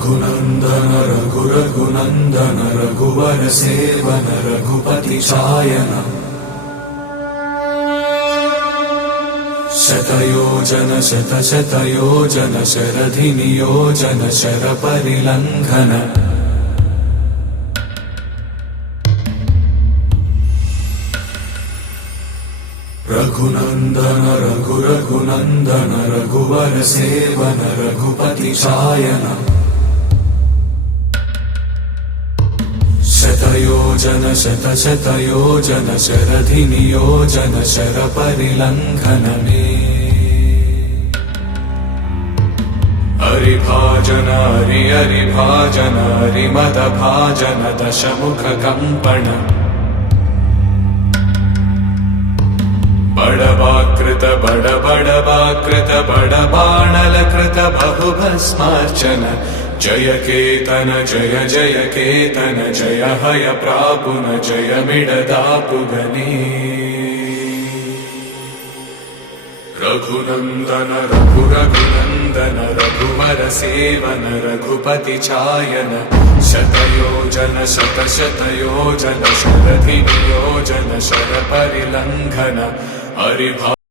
रघुनंदन रघुनंदन रघुवर seven Raghupati चायन शतयोजन शतशतयोजन शरधि नियोजन sir परिलंघन Raghunandan Raghunandan रघुवर seven Raghupati चायन शतयोजन शतशतयोजन शरधि नियोजन sir परिलंघन हरिभाजन हरिभाजन हरिमद भाजन दशमुख कंपन बड़वाकृत बड़वाकृत बड़बाणलकृत बहुभस्मार्चन जय केतन जय जय केतन जय हय प्रापुन जय मिडदापुगनी रघुनंदन रघुनंदन रघुवर सेवन रघुपति चायन शतयोजन शतशतयोजन शरधि नियोजन शर परिलंघन हरि